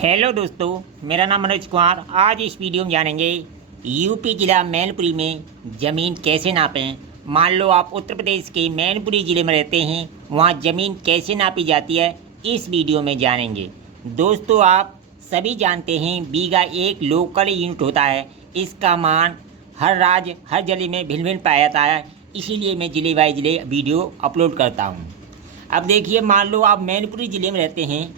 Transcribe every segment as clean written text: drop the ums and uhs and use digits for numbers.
Hello दोस्तों, मेरा नाम मनोज कुमार। आज इस वीडियो में जानेंगे यूपी ज़िला मैनपुरी में ज़मीन कैसे नापें। मान लो आप उत्तर प्रदेश के मैनपुरी ज़िले में रहते हैं, वहाँ ज़मीन कैसे नापी जाती है इस वीडियो में जानेंगे। दोस्तों, आप सभी जानते हैं बीघा एक लोकल यूनिट होता है। इसका मान हर राज्य हर ज़िले में भिन्न भिन्न पाया जाता है, इसीलिए मैं ज़िले बाई ज़िले वीडियो अपलोड करता हूँ। अब देखिए, मान लो आप मैनपुरी ज़िले में रहते हैं,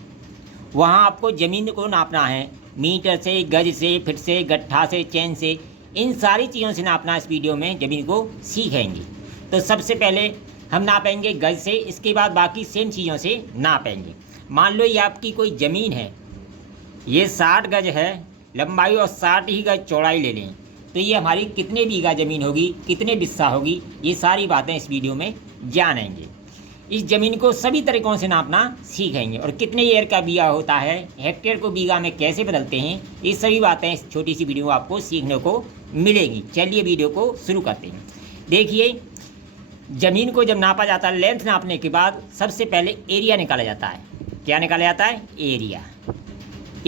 वहाँ आपको ज़मीन को नापना है। मीटर से, गज से, फिट से, गट्ठा से, चैन से, इन सारी चीज़ों से नापना इस वीडियो में ज़मीन को सीखेंगे। तो सबसे पहले हम नापेंगे गज से, इसके बाद बाकी सेम चीज़ों से नापेंगे। मान लो ये आपकी कोई ज़मीन है, ये 60 गज है लंबाई और 60 ही गज चौड़ाई ले लें, तो ये हमारी कितने बीघा ज़मीन होगी, कितने बिस्सा होगी, ये सारी बातें इस वीडियो में जानेंगे। इस ज़मीन को सभी तरीक़ों से नापना सीखेंगे और कितने एयर का बीघा होता है, हेक्टेयर को बीघा में कैसे बदलते हैं, ये सभी बातें इस छोटी सी वीडियो में आपको सीखने को मिलेगी। चलिए वीडियो को शुरू करते हैं। देखिए, ज़मीन को जब नापा जाता है, लेंथ नापने के बाद सबसे पहले एरिया निकाला जाता है। क्या निकाला जाता है? एरिया।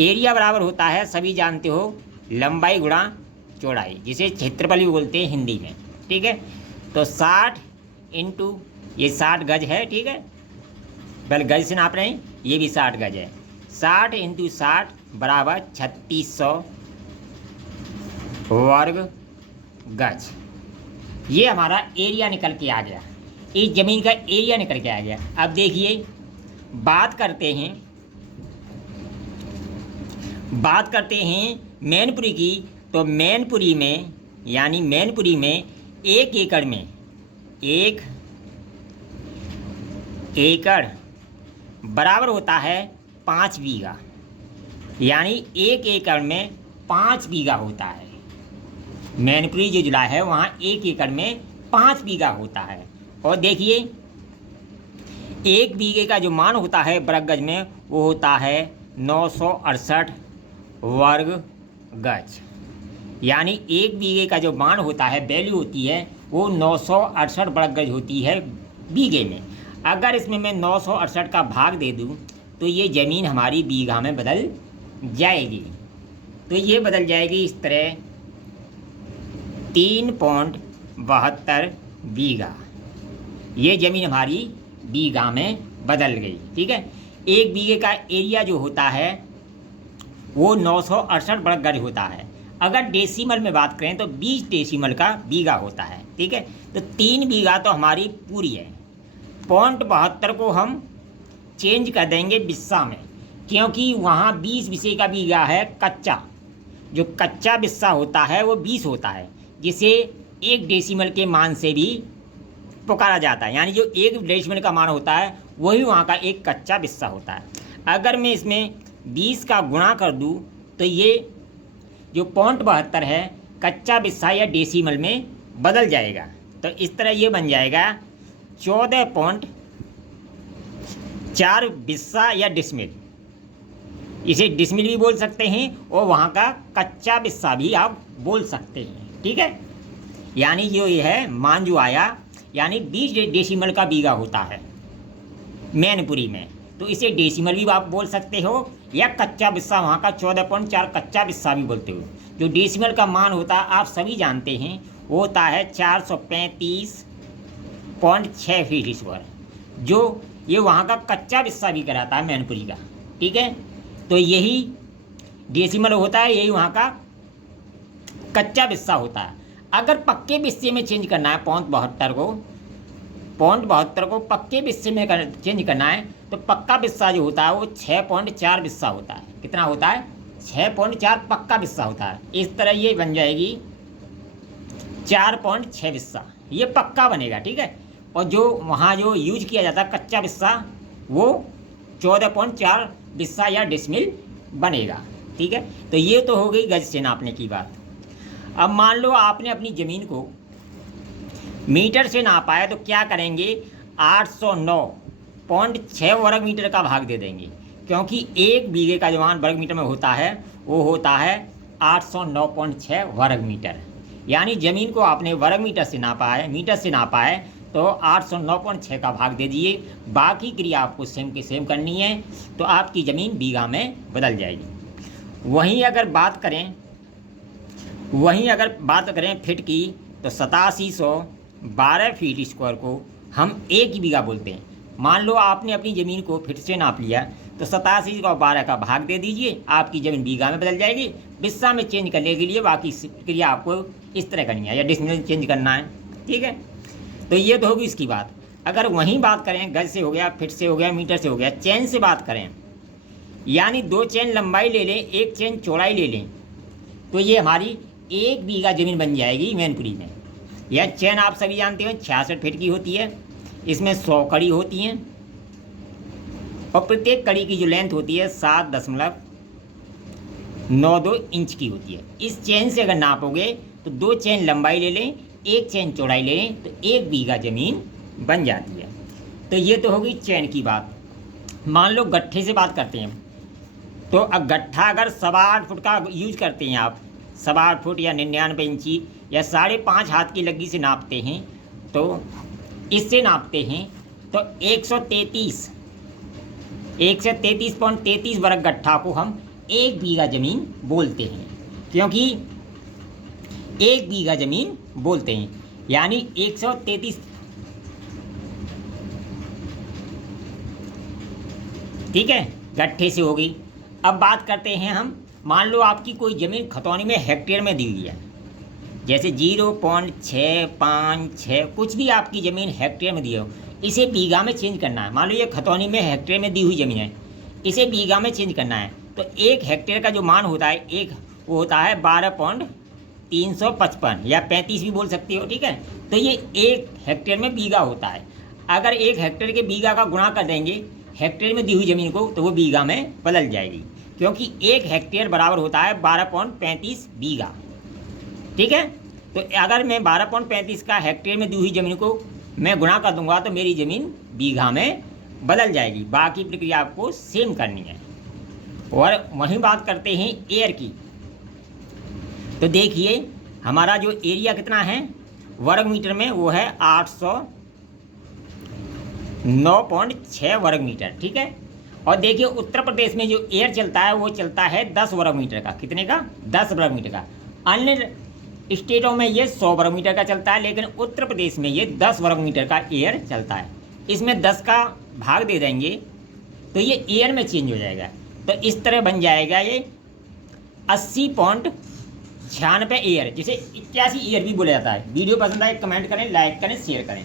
एरिया बराबर होता है, सभी जानते हो, लंबाई गुणा चौड़ाई, जिसे क्षेत्रफल भी बोलते हैं हिंदी में। ठीक है, तो 60 इंटू ये 60 गज है। ठीक है, पहले गज से नाप रहे हैं, ये भी 60 गज है। 60 इंटू 60 बराबर 3600 वर्ग गज। ये हमारा एरिया निकल के आ गया, इस ज़मीन का एरिया निकल के आ गया। अब देखिए, बात करते हैं मैनपुरी की। तो मैनपुरी में, यानी मैनपुरी में 1 एकड़ में 1 एकड़ बराबर होता है 5 बीघा, यानी 1 एकड़ में 5 बीघा होता है। मैनपुरी जो जिला है वहाँ 1 एकड़ में 5 बीघा होता है। और देखिए, 1 बीघे का जो मान होता है वर्ग गज में, वो होता है 968 वर्ग गज। यानी 1 बीघे का जो मान होता है, वैल्यू होती है, वो 968 वर्ग गज होती है बीघे में। अगर इसमें मैं 968 का भाग दे दूं तो ये ज़मीन हमारी बीघा में बदल जाएगी। तो ये बदल जाएगी इस तरह, 3.72 बीघा। ये ज़मीन हमारी बीघा में बदल गई। ठीक है, 1 बीघे का एरिया जो होता है वो 968 वर्ग गज होता है। अगर डेसिमल में बात करें तो 20 डेसिमल का बीघा होता है। ठीक है, तो 3 बीघा तो हमारी पूरी है। 0.72 को हम चेंज कर देंगे बिस्सा में, क्योंकि वहाँ 20 बिस्से का बीघा है कच्चा। जो कच्चा बिस्सा होता है वो 20 होता है, जिसे 1 डेसिमल के मान से भी पुकारा जाता है। यानी जो 1 डेसिमल का मान होता है वही वहाँ का एक कच्चा बिस्सा होता है। अगर मैं इसमें 20 का गुणा कर दूँ तो ये जो 0.72 है कच्चा बिस्सा या डेसिमल में बदल जाएगा। तो इस तरह ये बन जाएगा 14.4 बिस्सा या डिसमिल। इसे डिसमिल भी बोल सकते हैं और वहाँ का कच्चा बिस्सा भी आप बोल सकते हैं। ठीक है, यानी जो ये है मान जो आया, यानी 20 डेसिमल का बीघा होता है मैनपुरी में, तो इसे डेसिमल भी आप बोल सकते हो या कच्चा बिस्सा, वहाँ का 14.4 कच्चा बिस्सा भी बोलते हो। जो डेसिमल का मान होता है आप सभी जानते हैं, वो होता है 435.6 फीट ईश्वर, जो ये वहाँ का कच्चा बिस्सा भी कराता है मैनपुरी का। ठीक है, तो यही डेसिमल होता है, यही वहाँ का कच्चा बिस्सा होता है। अगर पक्के बिस्से में चेंज करना है 0.72 को पक्के बिस्से में चेंज करना है, तो पक्का बिस्सा जो होता है वो 6.4 बिस्सा होता है। कितना होता है? 6.4 पक्का बिस्सा होता है। इस तरह ये बन जाएगी 4.6 बिस्सा, ये पक्का बनेगा। ठीक है, और जो वहाँ जो यूज किया जाता है कच्चा बिस्सा, वो 14.4 बिस्सा या डिसमिल बनेगा। ठीक है, तो ये तो हो गई गज से नापने की बात। अब मान लो आपने अपनी ज़मीन को मीटर से नापा है, तो क्या करेंगे? 809.6 वर्ग मीटर का भाग दे देंगे, क्योंकि 1 बीघे का जो मान वर्ग मीटर में होता है वो होता है 809.6 वर्ग मीटर। यानी ज़मीन को आपने वर्ग मीटर से नापा है, तो 809.6 का भाग दे दीजिए। बाकी क्रिया आपको सेम के सेम करनी है, तो आपकी ज़मीन बीघा में बदल जाएगी। वहीं अगर बात करें फीट की, तो 8712 फीट स्क्वायर को हम 1 बीघा बोलते हैं। मान लो आपने अपनी ज़मीन को फीट से नाप लिया, तो 87 को 12 का भाग दे दीजिए, आपकी ज़मीन बीघा में बदल जाएगी। बिस्सा में चेंज करने के लिए बाकी प्रक्रिया आपको इस तरह करनी है, या डिसिमल चेंज करना है, ठीक है। तो ये तो होगी इसकी बात। अगर वहीं बात करें गज से हो गया, फिट से हो गया, मीटर से हो गया, चैन से बात करें, यानी 2 चैन लंबाई ले लें, 1 चैन चौड़ाई ले लें, तो ये हमारी 1 बीघा ज़मीन बन जाएगी मैनपुरी में। यह चैन आप सभी जानते हो 66 फीट की होती है, इसमें 100 कड़ी होती हैं, और प्रत्येक कड़ी की जो लेंथ होती है 7.92 इंच की होती है। इस चैन से अगर नापोगे तो 2 चैन लंबाई ले लें, 1 चैन चौड़ाई ले लें, तो 1 बीघा ज़मीन बन जाती है। तो ये तो होगी चैन की बात। मान लो गट्ठे से बात करते हैं, तो अब गट्ठा अगर 8.25 फुट का यूज करते हैं आप, 8.25 फुट या 99 इंची या 5.5 हाथ की लग्गी से नापते हैं, तो इससे नापते हैं तो 133.33 वर्ग गट्ठा को हम 1 बीघा ज़मीन बोलते हैं, क्योंकि 1 बीघा ज़मीन बोलते हैं, यानी 133, ठीक है, गट्ठे से हो गई। अब बात करते हैं हम, मान लो आपकी कोई ज़मीन खतौनी में हेक्टेयर में दी हुई है, जैसे 0.656 कुछ भी आपकी ज़मीन हेक्टेयर में दी हो, इसे बीघा में चेंज करना है। मान लो ये खतौनी में हेक्टेयर में दी हुई ज़मीन है, इसे बीघा में चेंज करना है, तो 1 हेक्टेयर का जो मान होता है वो होता है 12.355 या 35 भी बोल सकती हो, ठीक है। तो ये 1 हेक्टेयर में बीघा होता है। अगर 1 हेक्टेयर के बीघा का गुणा कर देंगे हेक्टेयर में दी हुई ज़मीन को, तो वो बीघा में बदल जाएगी, क्योंकि 1 हेक्टेयर बराबर होता है 12.35 बीघा, ठीक है। तो अगर मैं 12.35 का हेक्टेयर में दी हुई ज़मीन को मैं गुणा कर दूंगा, तो मेरी ज़मीन बीघा में बदल जाएगी। बाकी प्रक्रिया आपको सेम करनी है। और वहीं बात करते हैं एयर की, तो देखिए हमारा जो एरिया कितना है वर्ग मीटर में, वो है 809.6 वर्ग मीटर, ठीक है। और देखिए उत्तर प्रदेश में जो एयर चलता है वो चलता है 10 वर्ग मीटर का। कितने का? 10 वर्ग मीटर का। अन्य स्टेटों में ये 100 वर्ग मीटर का चलता है, लेकिन उत्तर प्रदेश में ये 10 वर्ग मीटर का एयर चलता है। इसमें 10 का भाग दे देंगे तो ये एयर में चेंज हो जाएगा। तो इस तरह बन जाएगा ये 80.96 एयर, जिसे 81 एयर भी बोला जाता है। वीडियो पसंद आए कमेंट करें, लाइक करें, शेयर करें।